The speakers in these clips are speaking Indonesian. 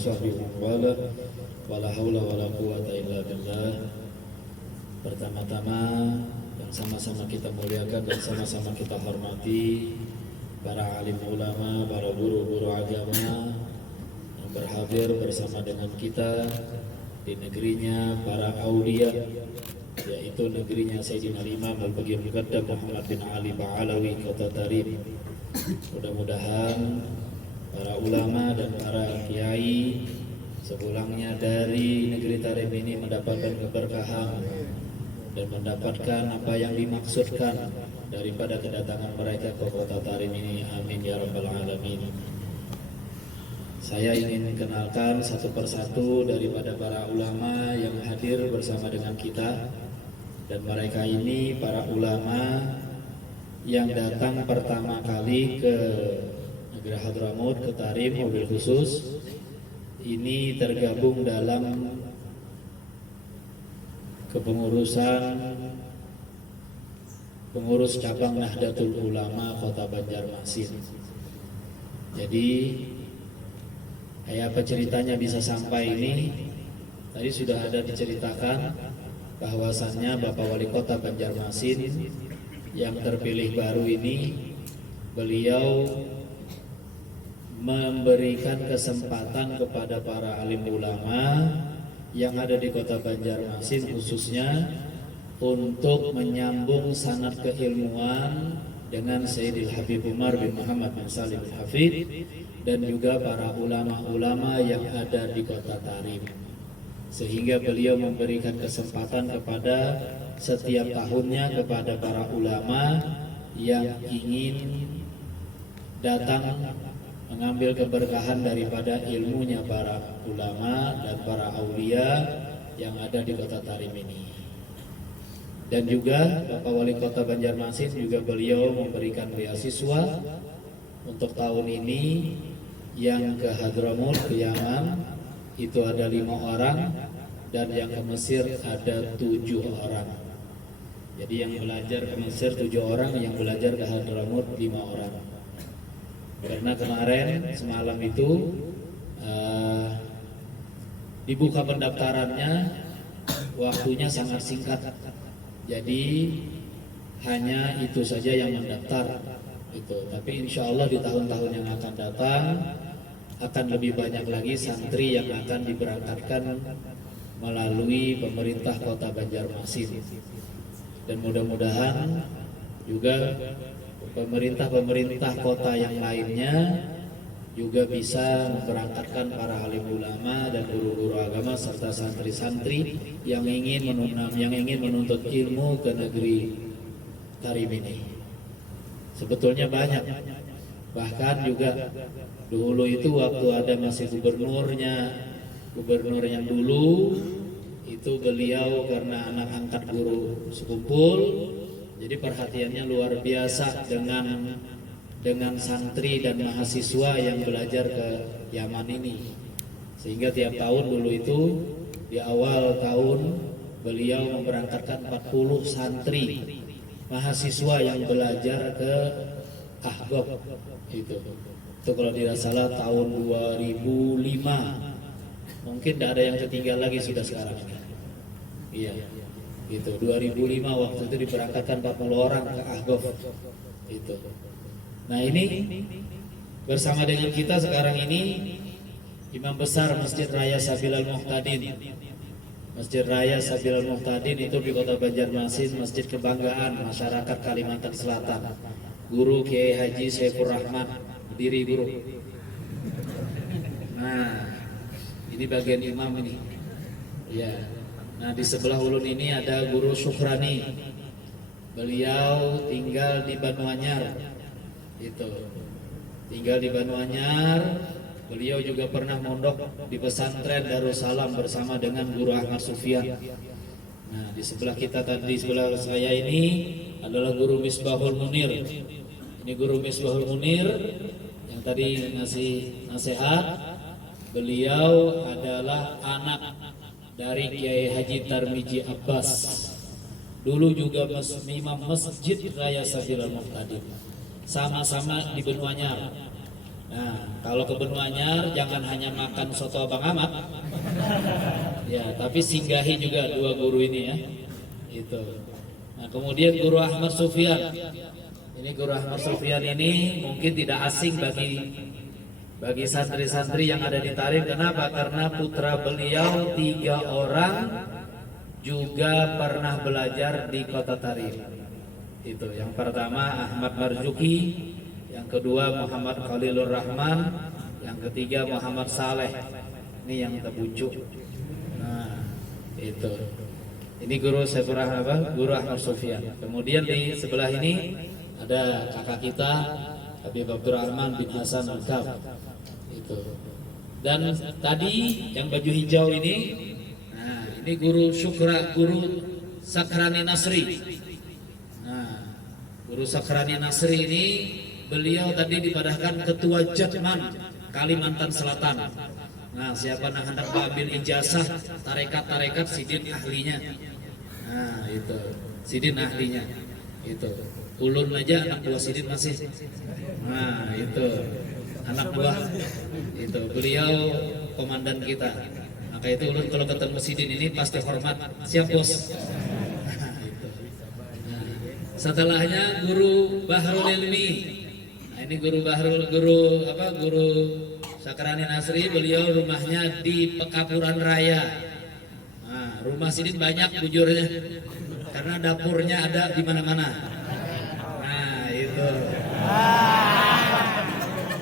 sahbihi wa wala wala haula wala quwata illa billah. Pertama-tama yang sama-sama kita muliakan dan sama-sama kita hormati para alim ulama, para guru-guru agama yang berhadir bersama dengan kita di negerinya para aulia, yaitu negerinya Sayyidina Imam Al-Baghi Muqaddam Muhammad bin Ali Ba'alawi Kota Tarim. Mudah-mudahan para ulama dan para kiai sepulangnya dari negeri Tarim ini mendapatkan keberkahan dan mendapatkan apa yang dimaksudkan daripada kedatangan mereka ke Kota Tarim ini. Amin ya rabbal alamin. Saya ingin kenalkan satu persatu daripada para ulama yang hadir bersama dengan kita. Dan mereka ini para ulama yang datang pertama kali ke negeri Hadramut, ke Tarim mobil khusus. Ini tergabung dalam kepengurusan pengurus cabang Nahdlatul Ulama Kota Banjarmasin. Jadi kayak apa ceritanya bisa sampai ini? Tadi sudah ada diceritakan bahwasannya Bapak Wali Kota Banjarmasin yang terpilih baru ini, beliau memberikan kesempatan kepada para alim ulama yang ada di Kota Banjarmasin khususnya untuk menyambung sanad keilmuan dengan Sayyidil Habib Umar bin Muhammad bin Salim bin Hafid dan juga para ulama-ulama yang ada di Kota Tarim, sehingga beliau memberikan kesempatan kepada setiap tahunnya kepada para ulama yang ingin datang mengambil keberkahan daripada ilmunya para ulama dan para aulia yang ada di Kota Tarim ini. Dan juga Bapak Wali Kota Banjarmasin juga beliau memberikan beasiswa untuk tahun ini yang ke Hadramut, ke Yaman itu ada 5 orang dan yang ke Mesir ada 7 orang. Jadi yang belajar ke Mesir 7 orang, yang belajar ke Hadramut 5 orang. Karena kemarin semalam itu dibuka pendaftarannya, waktunya sangat singkat. Jadi hanya itu saja yang mendaftar itu. Tapi insya Allah di tahun-tahun yang akan datang akan lebih banyak lagi santri yang akan diberangkatkan melalui pemerintah Kota Banjarmasin. Dan mudah-mudahan juga pemerintah-pemerintah kota yang lainnya juga bisa memberangkatkan para alim ulama dan guru-guru agama serta santri-santri yang ingin menuntut ilmu ke negeri Tarim ini. Sebetulnya banyak, bahkan juga dulu itu waktu ada masih gubernur yang dulu itu beliau karena anak angkat guru sekumpul, jadi perhatiannya luar biasa dengan santri dan mahasiswa yang belajar ke Yaman ini. Sehingga tiap tahun dulu itu di awal tahun beliau memberangkatkan 40 santri mahasiswa yang belajar ke Ahgob itu kalau tidak salah tahun 2005. Mungkin tidak ada yang ketinggal lagi sudah sekarang ini. Iya, itu 2005 waktu itu diberangkatkan 40 orang ke Ahgob itu. Nah ini bersama dengan kita sekarang ini Imam Besar Masjid Raya Sabilal Muhtadin. Masjid Raya Sabilal Muhtadin itu di Kota Banjarmasin, masjid kebanggaan masyarakat Kalimantan Selatan. Guru Kiai Haji Saifur Rahman, berdiri guru. Nah, ini bagian imam ini. Ya. Nah, di sebelah ulun ini ada Guru Syukrani. Beliau tinggal di Banyuanyar. Itu tinggal di Banyuanyar. Beliau juga pernah mondok di pesantren Darussalam bersama dengan Guru Ahmad Sufyan. Nah, di sebelah kita tadi, di sebelah saya ini adalah Guru Misbahul Munir. Ini Guru Misbahul Munir yang tadi ngasih nasihat. Beliau adalah anak dari Kiai Haji Tarmiji Abbas. Dulu juga Imam Masjid Raya Sabilal Muhtadin. Sama-sama di Banyuanyar. Nah, kalau ke Benua Anyar jangan hanya makan soto Abang Ahmad, ya, tapi singgahi juga dua guru ini ya. Itu. Nah, kemudian Guru Ahmad Sufyan. Ini Guru Ahmad Sufyan ini mungkin tidak asing bagi santri-santri yang ada di Tarim. Kenapa? Karena putra beliau 3 orang juga pernah belajar di kota Tarim. Itu. Yang pertama Ahmad Marzuki, yang kedua Muhammad Khalilur Rahman, yang ketiga Muhammad Saleh. Ini yang Tebucuk. Nah, itu. Ini guru Saifurrahman apa? Guru Ahmad Sufyan. Kemudian di sebelah ini ada kakak kita Habib Abdurrahman bin Hasan Al-Kaf. Itu. Dan tadi yang baju hijau ini, nah, ini guru Sakrani Nasri. Nah, guru Sakrani Nasri ini beliau tadi dipadahkan ketua Jatman Kalimantan Selatan. Nah, siapa yang hendak mengambil ijazah tarekat-tarekat sidin ahlinya. Nah, itu sidin ahlinya. Itu ulun aja anak buah sidin masih. Nah, itu anak buah. Itu beliau komandan kita. Maka itu ulun kalau ketemu sidin ini pasti hormat. Siap bos. Nah, itu. Nah, setelahnya guru Bahrul Ilmi. Nah, ini guru guru Sakrani Nasri, beliau rumahnya di Pekapuran Raya. Nah, rumah sidin banyak bujurnya, karena dapurnya ada di mana-mana. Nah, itu.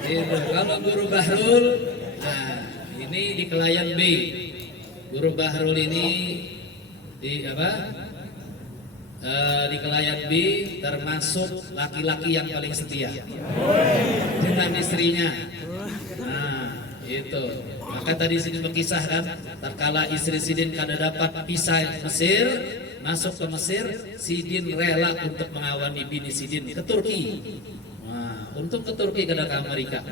Itu. Kalau Guru Bahrul, nah, ini di Kelayan B. Guru Bahrul ini di apa? Di Kelayan B termasuk laki-laki yang paling setia dengan istrinya. Itu. Maka tadi Sidin berkisahkan, tatkala istri Sidin kada dapat pisah Mesir, masuk ke Mesir, Sidin rela untuk mengawani bini Sidin ke Turki. Nah, untuk ke Turki kada ke Amerika.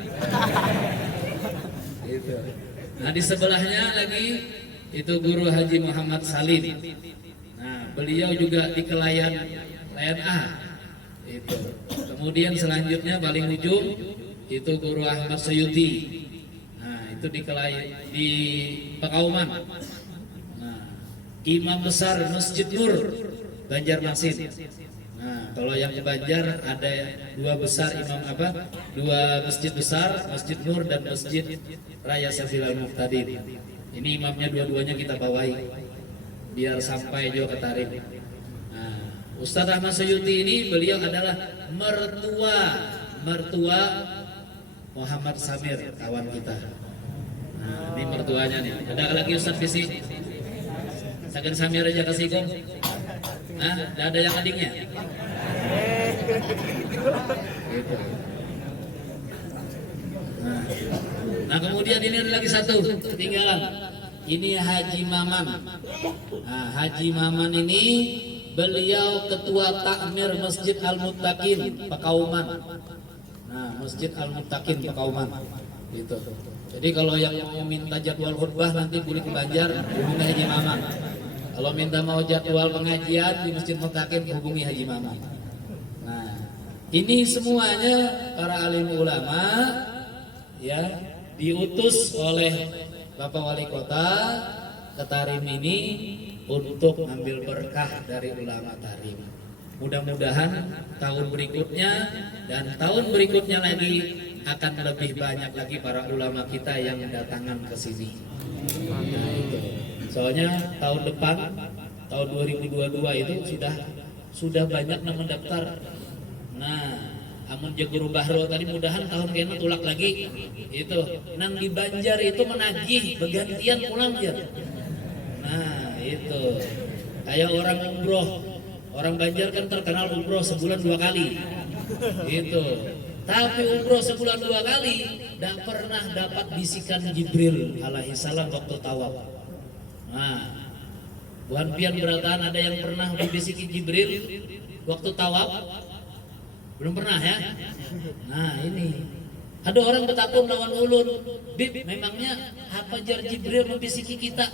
Itu. Nah, di sebelahnya lagi itu Guru Haji Muhammad Salim. Nah, beliau juga di Kelayan A. Itu. Kemudian selanjutnya paling ujung itu Guru Ahmad Suyuti. Itu di Pakauman. Nah, Imam besar Masjid Nur Banjarmasin. Nah, kalau yang di Banjar ada 2 besar imam apa? 2 masjid besar, Masjid Nur dan Masjid Raya Safil Al-Muqtadin. Ini imamnya dua-duanya kita bawahi biar sampai juga ke Tarim. Nah, Ustadz Ahmad Suyuti ini beliau adalah mertua Muhammad Samir, kawan kita. Nah, ini mertuanya nih. Ada lagi Ustadz di sini. Saken Samir aja kasih kong. Nah, ada yang adiknya. Gitu. Nah, kemudian ini ada lagi satu ketinggalan. Ini Haji Maman. Nah, Haji Maman ini beliau ketua takmir Masjid Al-Muttaqin Pakauman. Nah, Masjid Al-Muttaqin Pakauman. Gitu. Jadi kalau yang mau minta jadwal khutbah nanti boleh ke Banjar, hubungi Haji Maman. Kalau minta mau jadwal pengajian di Masjid Muttaqin, hubungi Haji Maman. Nah, ini semuanya para alim ulama ya diutus oleh Bapak Wali Kota ke Tarim ini untuk ambil berkah dari ulama Tarim. Mudah-mudahan tahun berikutnya dan tahun berikutnya lagi akan lebih banyak lagi para ulama kita yang datangan ke sini. Nah, itu. Soalnya tahun depan, tahun 2022 itu sudah banyak yang mendaftar. Nah, amun Guru Bahrul tadi mudahan tahun kena tulak lagi. Itu, nang di Banjar itu menagih bergantian pulang ya. Nah, itu. Kayak orang umroh. Orang Banjar kan terkenal umroh sebulan 2 kali. Itu. Tapi umroh sebulan 2 kali tidak pernah dapat bisikan Jibril alaihissalam waktu tawaf. Nah, bukan pian berataan ada yang pernah dibisiki Jibril waktu tawaf? Belum pernah ya? Nah, ini ada orang bertakun lawan ulun, Bib, memangnya apa jar Jibril membisiki kita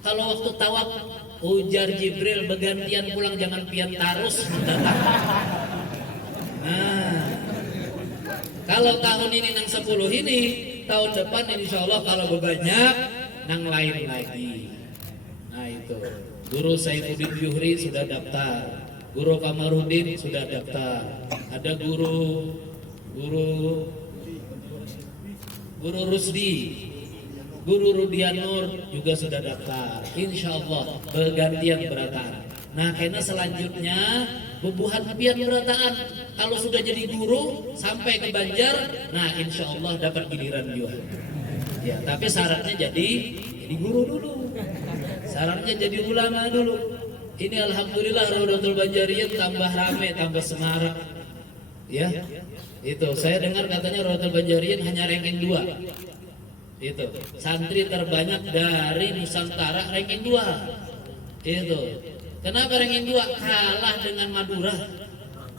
kalau waktu tawaf? Ujar Jibril bergantian pulang, jangan pian tarus. Nah, Kalau tahun ini nang 10 ini, tahun depan insya Allah kalau berbanyak nang lain lagi. Nah itu, Guru Saifuddin Juhri sudah daftar, Guru Kamarudin sudah daftar, ada Guru Rusdi, Guru Rudianur juga sudah daftar. Insya Allah bergantian berataan. Nah, karena selanjutnya bubuhan pian berataan. Kalau sudah jadi guru sampai ke Banjar, nah insya Allah dapat giliran juga. Ya, tapi syaratnya jadi guru dulu. Syaratnya jadi ulama dulu. Ini alhamdulillah Raudatul Banjariyyin tambah rame, tambah semarak. Ya, itu saya dengar katanya Raudatul Banjariyyin hanya ranking 2. Itu santri terbanyak dari Nusantara ranking 2. Itu. Kenapa ranking 2? Kalah dengan Madura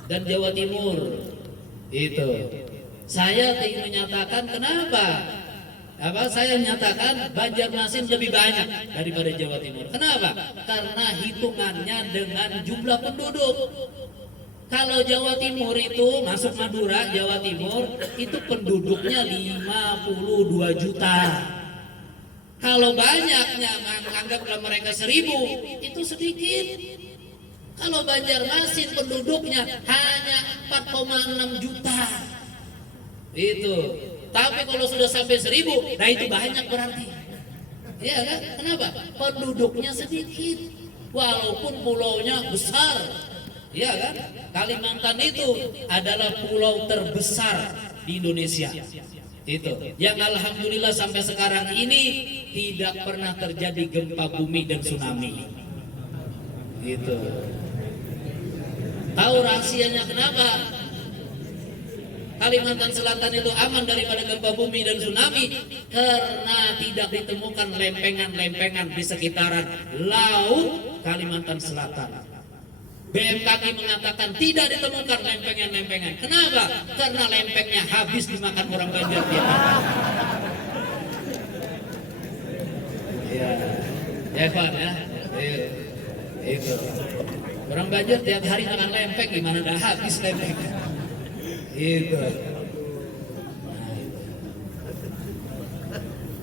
dan Jawa Timur. Itu. Saya ingin menyatakan kenapa? Saya menyatakan Banjarmasin lebih banyak daripada Jawa Timur. Kenapa? Karena hitungannya dengan jumlah penduduk. Kalau Jawa Timur itu masuk Madura, Jawa Timur itu penduduknya 52 juta. Kalau banyaknya, anggaplah mereka 1000, itu sedikit. Kalau Banjarmasin penduduknya hanya 4,6 juta. Itu. Tapi kalau sudah sampai 1000, nah itu banyak berarti. Iya kan? Kenapa? Penduduknya sedikit. Walaupun pulaunya besar. Iya kan? Kalimantan itu adalah pulau terbesar di Indonesia. Itu yang alhamdulillah sampai sekarang ini tidak pernah terjadi gempa bumi dan tsunami. Itu. Tahu rahasianya kenapa Kalimantan Selatan itu aman daripada gempa bumi dan tsunami? Karena tidak ditemukan lempengan-lempengan di sekitaran laut Kalimantan Selatan. BMKG mengatakan tidak ditemukan lempengan-lempengan. Kenapa? Karena lempengnya habis dimakan orang Banjar tiap hari. Ya, ya Pak ya. Itu. Orang Banjar tiap hari makan lempeng, gimana dah habis lempeng. Itu.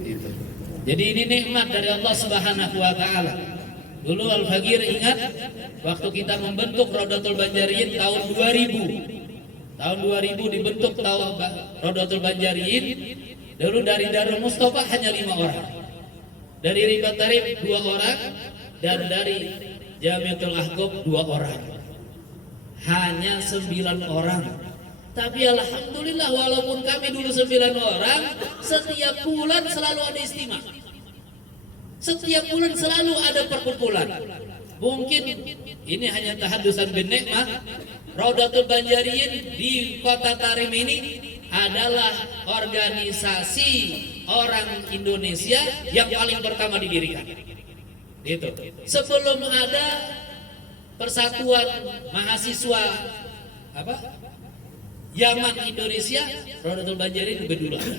Itu. Jadi ini nikmat dari Allah Subhanahu wa taala. Dulu Al-Fagir ingat waktu kita membentuk Raudatul Banjariyyin tahun 2000. Tahun 2000 dibentuk Raudatul Banjariyyin. Dulu dari Darul Mustafa hanya 5 orang. Dari Ribat Tarif 2 orang dan dari Jamiatul Ahqaf 2 orang. Hanya 9 orang. Tapi alhamdulillah walaupun kami dulu 9 orang, setiap bulan selalu ada istimewa. Setiap bulan selalu ada perkumpulan. Mungkin ini hanya tahadusan bin nikmah. Raudatul Banjariyyin di Kota Tarim ini adalah organisasi orang Indonesia yang paling pertama didirikan. Itu. Sebelum ada Persatuan Mahasiswa Yaman Indonesia, Raudatul Banjariyyin lebih dulu ada.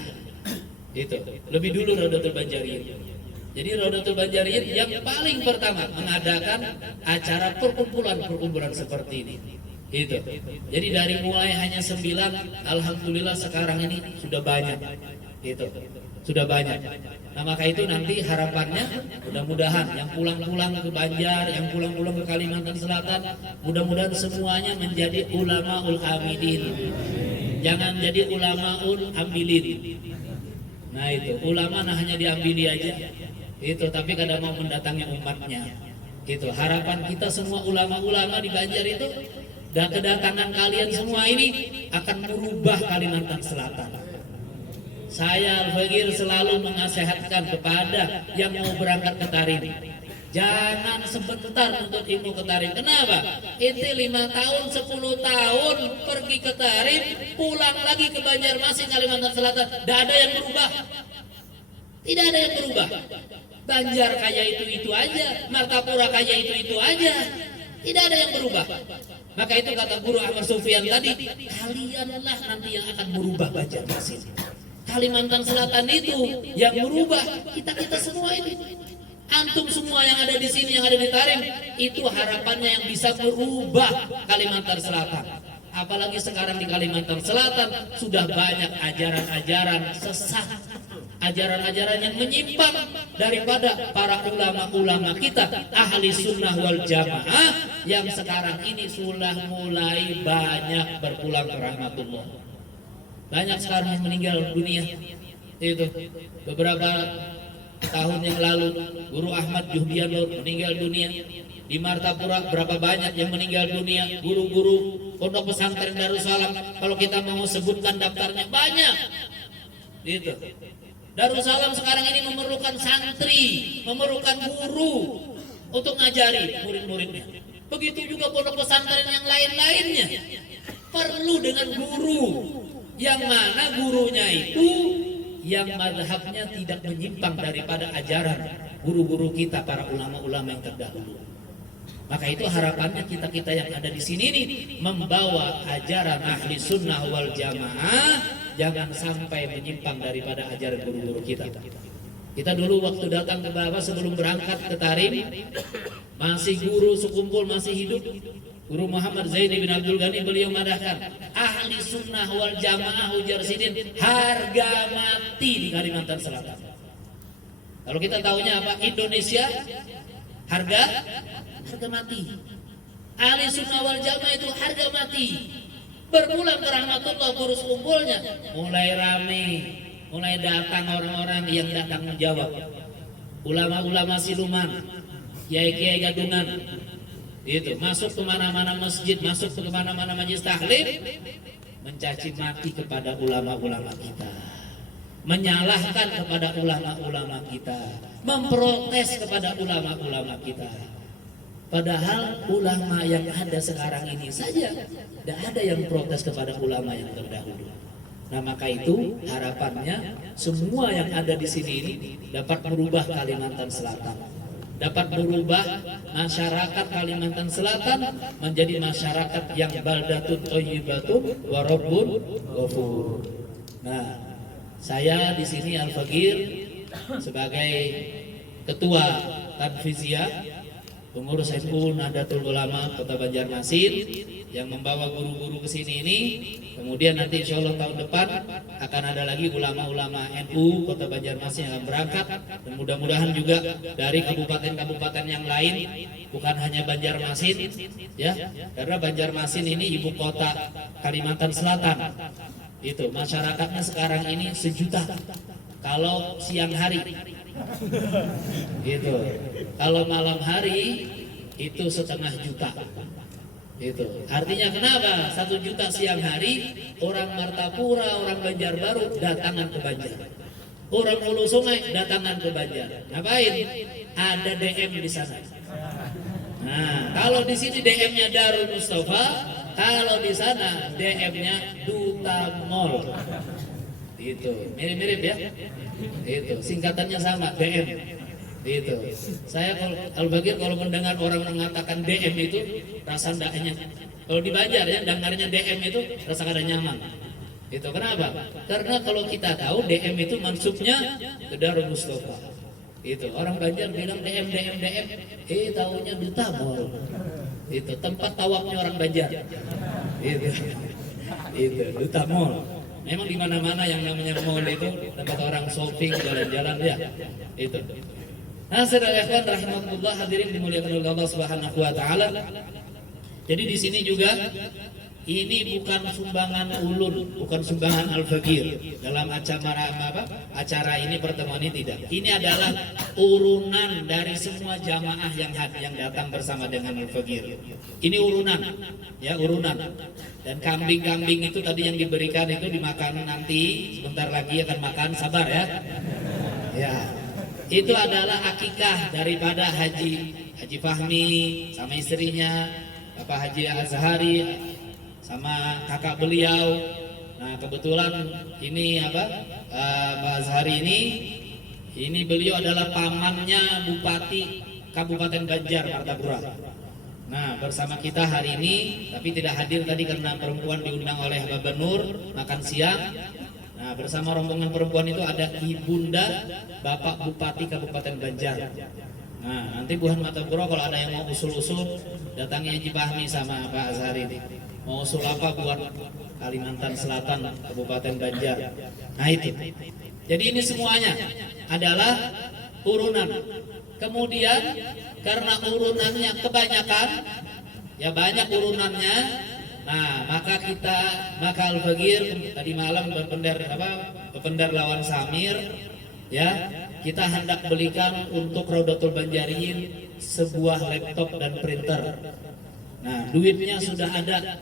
Itu. Lebih dulu Raudatul Banjariyyin. Jadi Raudatul Banjariyyin yang paling pertama mengadakan acara perkumpulan seperti ini. Itu. Jadi dari mulai hanya 9, alhamdulillah sekarang ini sudah banyak. Itu. Sudah banyak. Nah maka itu nanti harapannya mudah-mudahan yang pulang-pulang ke Banjar, yang pulang-pulang ke Kalimantan Selatan, mudah-mudahan semuanya menjadi ulamaul amilin. Jangan jadi ulamaul amilin. Nah itu, ulama nah hanya diambili aja. Itu, tapi kadang mau mendatangi umatnya. Itu harapan kita semua ulama-ulama di Banjar itu, dan kedatangan kalian semua ini akan merubah Kalimantan Selatan. Saya Al-Fagir selalu menasihatkan kepada yang mau berangkat ke Tarim, jangan sebentar untuk ilmu ke Tarim. Kenapa? Inti 5 tahun, 10 tahun pergi ke Tarim, pulang lagi ke Banjarmasin Kalimantan Selatan, tidak ada yang berubah. Tidak ada yang berubah. Banjar kayak itu aja, Martapura kayak itu aja. Tidak ada yang berubah. Maka itu kata Guru Ahmad Sufyan tadi, kalianlah nanti yang akan merubah Banjarmasin. Kalimantan Selatan itu yang merubah kita semua ini. Antum semua yang ada di sini, yang ada di Tarim, itu harapannya yang bisa merubah Kalimantan Selatan. apalagi sekarang di Kalimantan Selatan sudah banyak ajaran-ajaran sesat, ajaran-ajaran yang menyimpang daripada para ulama-ulama kita ahli sunnah wal jamaah yang sekarang ini sudah mulai banyak berpulang ke rahmatullah. Banyak sekarang yang meninggal dunia. Itu beberapa tahun yang lalu Guru Ahmad Juhdian meninggal dunia. Di Martapura berapa banyak yang meninggal dunia, guru-guru pondok pesantren Darussalam, kalau kita mau sebutkan daftarnya banyak. Gitu. Darussalam sekarang ini memerlukan santri, memerlukan guru untuk ngajari murid-muridnya. Begitu juga pondok pesantren yang lain-lainnya perlu dengan guru, yang mana gurunya itu yang mazhabnya tidak menyimpang daripada ajaran guru-guru kita, para ulama-ulama yang terdahulu. Maka itu harapannya kita-kita yang ada di sini nih membawa ajaran ahli sunnah wal jamaah, jangan sampai menyimpang daripada ajaran guru-guru kita. Kita dulu waktu datang ke bawah sebelum berangkat ke Tarim, masih guru sekumpul masih hidup, Guru Muhammad Zaini bin Abdul Ghani, beliau madahkan ahli sunnah wal jamaah ujar sidin harga mati di Kalimantan Selatan. Kalau kita tahunya apa? Indonesia harga mati. Ahli sunnah wal jamaah itu harga mati. Berpulang ke rahmatullah guru sekumpulnya mulai rame, mulai datang orang-orang yang datang menjawab. Ulama-ulama siluman, kiai-kiai gadungan, itu masuk ke mana-mana masjid, masuk ke mana-mana majelis taklim, mencaci maki kepada ulama-ulama kita, menyalahkan kepada ulama-ulama kita, memprotes kepada ulama-ulama kita. Padahal ulama yang ada sekarang ini saja tidak ada yang protes kepada ulama yang terdahulu. Nah, maka itu harapannya semua yang ada di sini ini dapat merubah Kalimantan Selatan, dapat merubah masyarakat Kalimantan Selatan menjadi masyarakat yang baldatun thayyibatun wa rabbun ghafur. Nah, saya di sini Al-Faqir sebagai ketua Tanfiziyah, pengurus NU Nahdlatul Ulama Kota Banjarmasin yang membawa guru-guru ke sini ini. Kemudian nanti insya Allah tahun depan akan ada lagi ulama-ulama NU Kota Banjarmasin yang akan berangkat, dan mudah-mudahan juga dari kabupaten-kabupaten yang lain, bukan hanya Banjarmasin, ya, karena Banjarmasin ini ibu kota Kalimantan Selatan. Itu masyarakatnya sekarang ini 1 juta kalau siang hari. Gitu. Kalau malam hari itu 1,5 juta. Itu artinya kenapa 1 juta siang hari orang Martapura, orang Banjarbaru datangan ke Banjar, orang Hulu Sungai datangan ke Banjar. Ngapain? Ada DM di sana. Nah, kalau di sini DM-nya Darul Mustafa, kalau di sana DM-nya Duta Mall. Itu mirip-mirip ya. Itu singkatannya sama, DM. Itu. Saya kalau Al-Bagir kalau mendengar orang mengatakan DM itu rasa ndaknya. Kalau di Banjar ya dengarnya DM itu rasa kada nyaman. Itu kenapa? Karena kalau kita tahu DM itu mansubnya ke Darul Mustafa. Itu orang Banjar bilang DM. Taunya Duta Mall. Itu tempat tawafnya orang Banjar. Itu Duta Mall. Memang di mana-mana yang namanya mall itu tempat orang shopping, jalan-jalan ya. Itu. Nah, saudara ikhwan rahimahullah, hadirin dimuliakan oleh Allah Subhanahu wa taala. Jadi di sini juga ini bukan sumbangan ulun, bukan sumbangan Al-Faqir dalam acara ini, pertemuan ini tidak. Ini adalah urunan dari semua jamaah yang datang bersama dengan Al-Faqir. Ini urunan, ya urunan. Dan kambing-kambing itu tadi yang diberikan itu dimakan nanti, sebentar lagi akan makan, sabar ya. Ya, itu adalah akikah daripada Haji Fahmi sama istrinya, Bapak Haji Azhari sama kakak beliau. Nah, kebetulan ini Pak Azhari ini beliau adalah pamannya Bupati Kabupaten Banjar Martapura. Nah, bersama kita hari ini, tapi tidak hadir tadi karena perempuan diundang oleh Bapak Nur makan siang. Nah, bersama rombongan perempuan itu ada Ibunda Bapak Bupati Kabupaten Banjar. Nah, nanti buhan Martapura kalau ada yang mau usul-usul datangi Haji Fahmi sama Pak Azhari ini. mau usul apa buat Kalimantan Selatan, Kabupaten Banjar. Nah itu. Jadi ini semuanya adalah urunan. Kemudian karena urunannya kebanyakan, ya banyak urunannya. Nah maka Al-Fagir tadi malam berpendar lawan Samir, ya kita hendak belikan untuk Raudatul Banjariyin sebuah laptop dan printer. Nah duitnya sudah ada.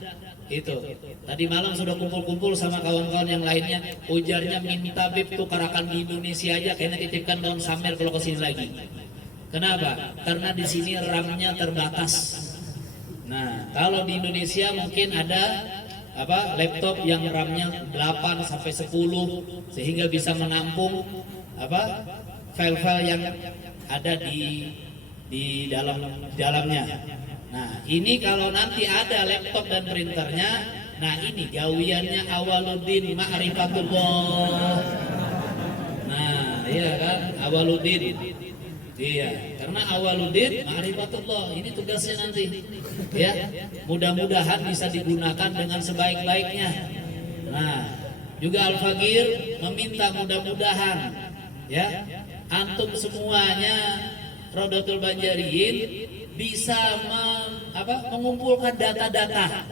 Itu tadi malam sudah kumpul-kumpul sama kawan-kawan yang lainnya, ujarnya minta Bib tukarakan di Indonesia aja, kayaknya titipkan daun Samir kalau kesini lagi. Kenapa? Karena di sini RAM-nya terbatas. Nah kalau di Indonesia mungkin ada laptop yang RAM-nya 8 sampai 10 sehingga bisa menampung file-file yang ada di dalamnya. Nah ini kalau nanti ada laptop dan printernya, nah ini gawiannya Awaluddin Ma'rifatullah. Nah iya kan, Awaluddin. Iya, karena Awaluddin Ma'rifatullah, ini tugasnya nanti. Ya, mudah-mudahan bisa digunakan dengan sebaik-baiknya. Nah, juga Al-Fagir meminta mudah-mudahan ya antum semuanya Raudatul Banjariyin bisa mengumpulkan data-data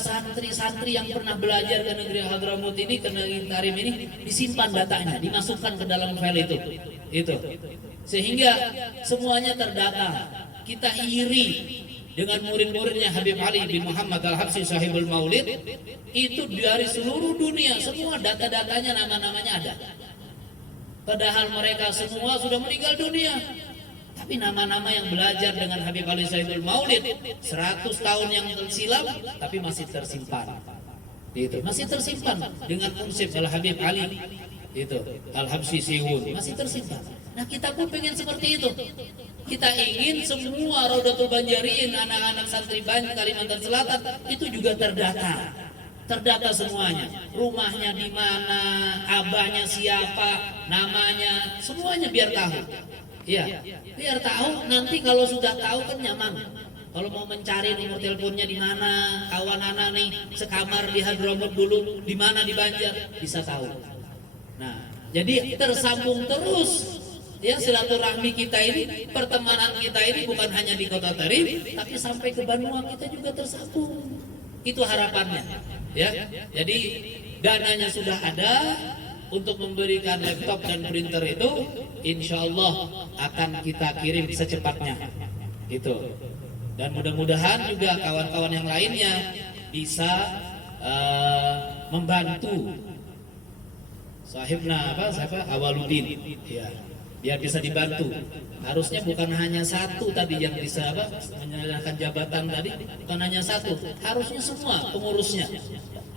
santri-santri yang pernah belajar ke negeri Hadramut ini, ke negeri Tarim ini, disimpan datanya, dimasukkan ke dalam file itu sehingga semuanya terdata. Kita iri dengan murid-muridnya Habib Ali bin Muhammad Al-Habsyi Sahibul Maulid, itu dari seluruh dunia semua data-datanya, nama-namanya ada, padahal mereka semua sudah meninggal dunia. Tapi nama-nama yang belajar dengan Habib Ali Sahibul Maulid 100 tahun yang silam, tapi masih tersimpan. Itu masih tersimpan dengan konsep Al-Habib Ali itu Al-Habsyi Siwun, masih tersimpan. Nah kita pun pengen seperti itu. Kita ingin semua Raudatul Banjariyin, anak-anak santri Kalimantan Selatan itu juga terdata semuanya. Rumahnya di mana, abahnya siapa, namanya, semuanya biar tahu. Iya, biar tahu. Nanti kalau sudah tahu kan nyaman. Kalau mau mencari nomor teleponnya di mana, kawan anak nih sekamar di Hadramut dulu, di mana di Banjar, bisa tahu. Nah, jadi tersambung terus. Ya, silaturahmi kita ini, pertemanan kita ini bukan hanya di Kota Tarim, tapi sampai ke Banuang kita juga tersambung. Itu harapannya. Ya, jadi dananya sudah ada. Untuk memberikan laptop dan printer itu, insya Allah akan kita kirim secepatnya. Itu. Dan mudah-mudahan juga kawan-kawan yang lainnya bisa membantu sahibna Awaluddin. Ya, biar bisa dibantu. Harusnya bukan hanya satu tadi yang bisa menyalahkan jabatan tadi, bukan hanya satu. Harusnya semua pengurusnya.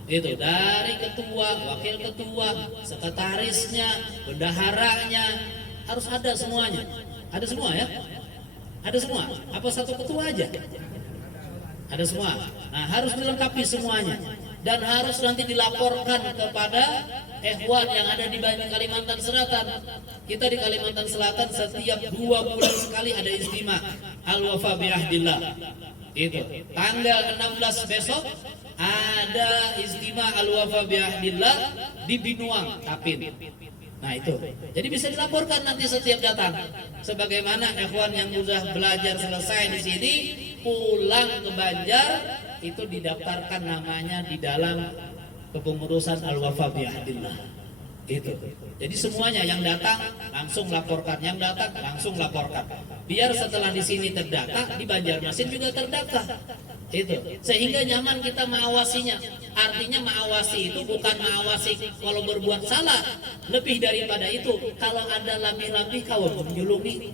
Itu dari ketua, wakil ketua, sekretarisnya, bendaharanya, harus ada semuanya. Ada semua ya? Ada semua? Apa satu ketua aja? Ada semua. Nah harus dilengkapi semuanya. Dan harus nanti dilaporkan kepada ikhwan yang ada di Kalimantan Selatan. Kita di Kalimantan Selatan setiap 2 bulan sekali ada istimewa Al-Wafa Bi'ahdillah. Itu tanggal 16 besok ada istimewa Al-Wafa Bi'ahdillah di Binuang, Tapin. Nah itu, jadi bisa dilaporkan nanti setiap datang. Sebagaimana ikhwan yang sudah belajar selesai di sini, pulang ke Banjar, itu didaftarkan namanya di dalam kepengurusan Al-Wafa Bi'ahdillah. Itu. Jadi semuanya yang datang langsung laporkan, yang datang langsung laporkan. Biar setelah di sini terdata, di Banjarmasin juga terdata. Itu sehingga nyaman kita mengawasinya. Artinya mengawasi itu bukan mengawasi kalau berbuat salah, lebih daripada itu kalau ada labih-labih kau menjulungi,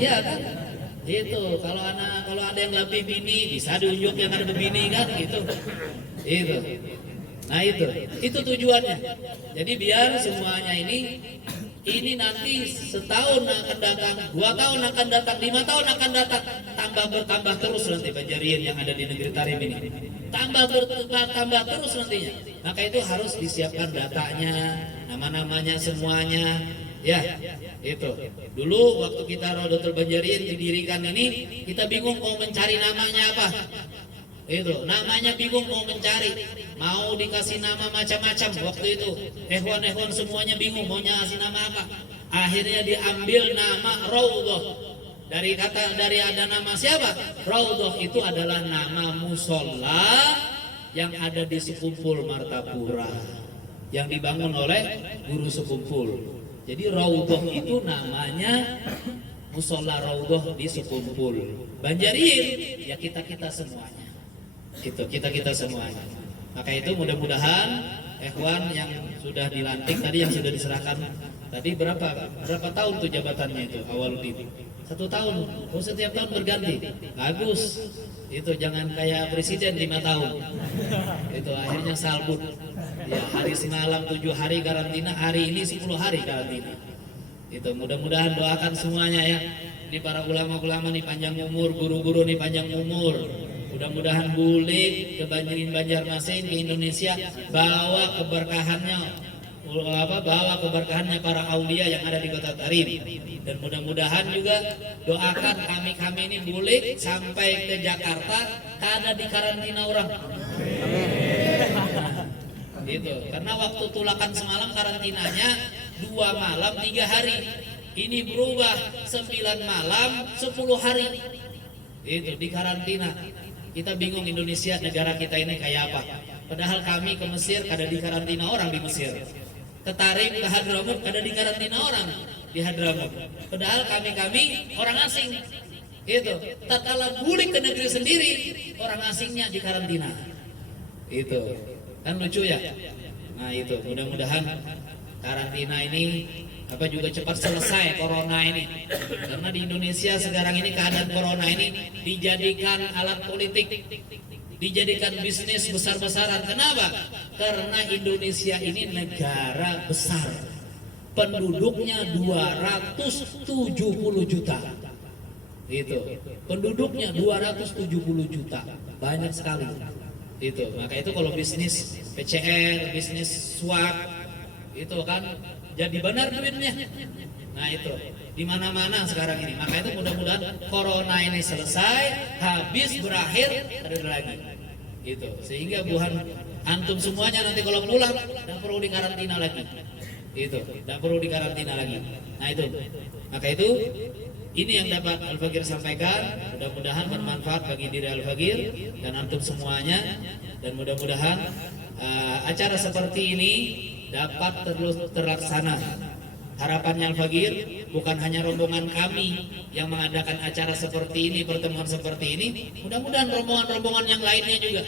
ya kan? Itu kalau ada yang lebih bini bisa diunjuk yang ada bini kan gitu. Itu. Nah itu tujuannya. Jadi biar semuanya ini nanti setahun akan datang, 2 tahun akan datang, 5 tahun akan datang, bertambah terus nanti Banjariyin yang ada di negeri Tarim ini, tambah terus nantinya. Maka itu harus disiapkan datanya, nama-namanya semuanya, Ya, itu. Dulu waktu kita Rodotul Banjarin didirikan ini, kita bingung mau mencari namanya apa. Itu, namanya bingung mau mencari. Mau dikasih nama macam-macam waktu itu. Ehwan semuanya bingung mau ngasih nama apa. Akhirnya diambil nama Raudhah. Dari ada nama siapa? Raudhah itu adalah nama musola yang ada di Sekumpul Martapura, yang dibangun oleh guru Sekumpul. Jadi Raudhah itu namanya musola Raudhah di Sekumpul Banjarin, ya kita semuanya. Itu kita semuanya. Maka itu mudah-mudahan Ikhwan yang sudah dilantik tadi, yang sudah diserahkan tadi, berapa tahun tuh jabatannya itu Awaludin? 1 tahun. Oh, setiap tahun berganti. Bagus. Itu jangan kayak presiden 5 tahun. Itu akhirnya salbut. Ya, hari semalam 7 hari karantina, hari ini 10 hari karantina. Itu mudah-mudahan doakan semuanya ya. Ini para ulama-ulama nih panjang umur, guru-guru nih panjang umur. Mudah-mudahan bulik ke Banjarmasin, ke Indonesia, bawa keberkahannya para aulia yang ada di Kota Tarim. Dan mudah-mudahan juga doakan kami ini bulik sampai ke Jakarta, karena di karantina orang. Gitu. Karena waktu tulakan semalam karantinanya 2 malam 3 hari. Ini berubah 9 malam 10 hari. Itu di karantina. Kita bingung Indonesia, negara kita ini kayak apa. Padahal kami ke Mesir ada di karantina orang di Mesir. Ke Tarim, ke Hadramut ada di karantina orang di Hadramut. Padahal kami orang asing. Itu. Tatkala bulik ke negeri sendiri, orang asingnya di karantina. Itu. Kan lucu ya. Nah itu, mudah-mudahan karantina ini juga cepat selesai corona ini. Karena di Indonesia sekarang ini keadaan corona ini dijadikan alat politik, dijadikan bisnis besar-besaran. Kenapa? Karena Indonesia ini negara besar, penduduknya 270 juta. Itu, penduduknya 270 juta, banyak sekali. Itu, maka itu kalau bisnis PCR, bisnis swab, itu kan jadi benar duitnya. Nah itu di mana-mana sekarang ini. Maka itu mudah-mudahan corona ini selesai, habis, berakhir, ada lagi. Itu sehingga buhan antum semuanya nanti kalau pulang tidak perlu dikarantina lagi. Itu tidak perlu dikarantina lagi. Nah itu. Maka itu ini yang dapat Al-Faqir sampaikan. Mudah-mudahan bermanfaat bagi diri Al-Faqir dan antum semuanya. Dan mudah-mudahan acara seperti ini dapat terus terlaksana. Harapannya Al-Faqir bukan hanya rombongan kami yang mengadakan acara seperti ini, pertemuan seperti ini, mudah-mudahan rombongan-rombongan yang lainnya juga.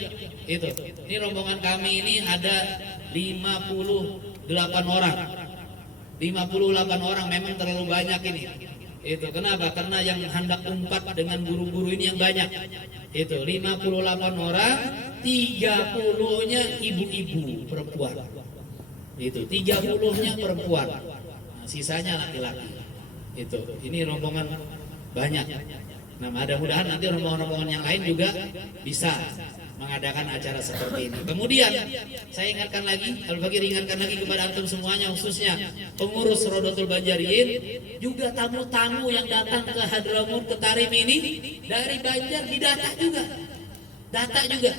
Itu. Ini rombongan kami ini ada 58 orang. 58 orang memang terlalu banyak ini. Itu kenapa? Karena yang hendak umpat dengan guru-guru ini yang banyak. Itu 58 orang, 30-nya ibu-ibu perempuan. Itu 30-nya perempuan. Nah, sisanya laki-laki. Itu. Ini rombongan banyak. Nah, mudah-mudahan nanti rombongan-rombongan yang lain juga bisa mengadakan acara seperti ini. Kemudian saya ingatkan lagi, Al-Faqir ingatkan lagi kepada antum semuanya, khususnya pengurus Rodotul Banjarin, juga tamu-tamu yang datang ke Hadramut, ke Tarim ini dari Banjar didata juga. Data juga.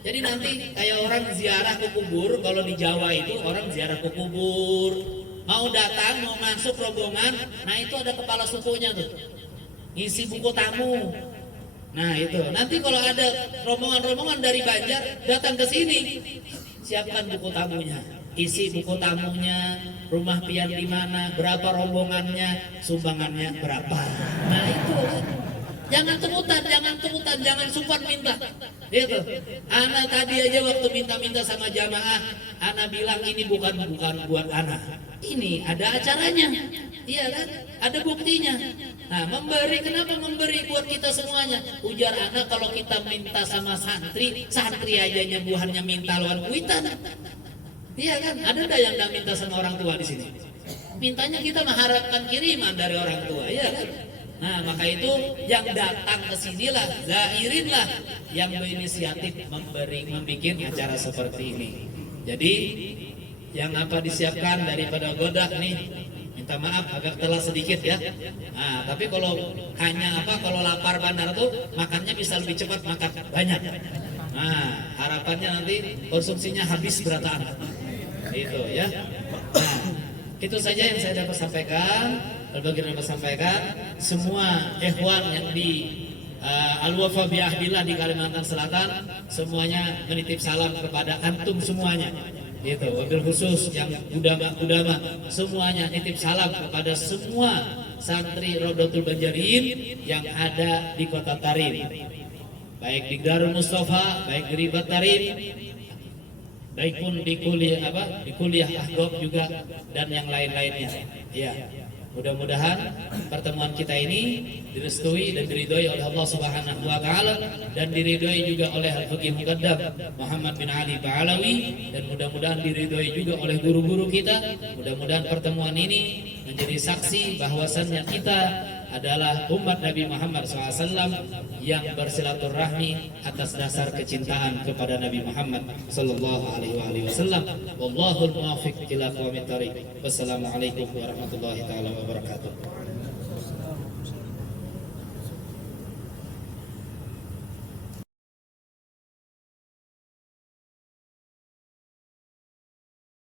Jadi nanti kayak orang ziarah ke kubur, kalau di Jawa itu orang ziarah ke kubur, mau datang, mau masuk rombongan, nah itu ada kepala sukunya tuh, ngisi buku tamu. Nah itu, nanti kalau ada rombongan-rombongan dari Banjar datang ke sini, siapkan buku tamunya, isi buku tamunya, rumah pian di mana, berapa rombongannya, sumbangannya berapa. Nah itu, jangan temutan, jangan sumpan minta. Itu, ana tadi aja waktu minta-minta sama jamaah, ana bilang ini bukan buat ana, ini ada acaranya, iya kan, ada buktinya. Nah, kenapa memberi buat kita semuanya? Ujar anak kalau kita minta sama santri aja buhannya minta lawan kuitan. Iya kan? Ada nggak yang nggak minta sama orang tua di sini? Mintanya kita mengharapkan kiriman dari orang tua, ya kan? Nah, maka itu yang datang ke sinilah, zairinlah yang berinisiatif membuat acara seperti ini. Jadi yang apa disiapkan daripada godak nih, minta maaf agak telat sedikit ya. Nah, tapi kalau hanya kalau lapar benar tuh makannya bisa lebih cepat, makan banyak. Nah, harapannya nanti konsumsinya habis berataan. Itu ya. Nah, itu saja yang saya dapat sampaikan. Berbagai dapat sampaikan. Semua ikhwan yang di Al-Wafa bi Ahdillah di Kalimantan Selatan semuanya menitip salam kepada antum semuanya. Itu wabil khusus yang udama semuanya nitip salam kepada semua santri Rodotul Banjarin yang ada di Kota Tarim. Baik di Darul Mustafa, baik di Ribat Tarim, baik pun di kuliah Ahgob juga dan yang lain-lainnya. Ya. Mudah-mudahan pertemuan kita ini direstui dan diridhoi oleh Allah Subhanahu wa taala dan diridhoi juga oleh Al-Faqih Muqaddam Muhammad bin Ali Ba'alawi dan mudah-mudahan diridhoi juga oleh guru-guru kita. Mudah-mudahan pertemuan ini menjadi saksi bahwasannya kita adalah umat Nabi Muhammad SAW yang bersilaturahmi atas dasar kecintaan kepada Nabi Muhammad sallallahu alaihi wasallam. Wallahul muwaffiq ila aqwamit thariq. Wassalamualaikum warahmatullahi taala wabarakatuh.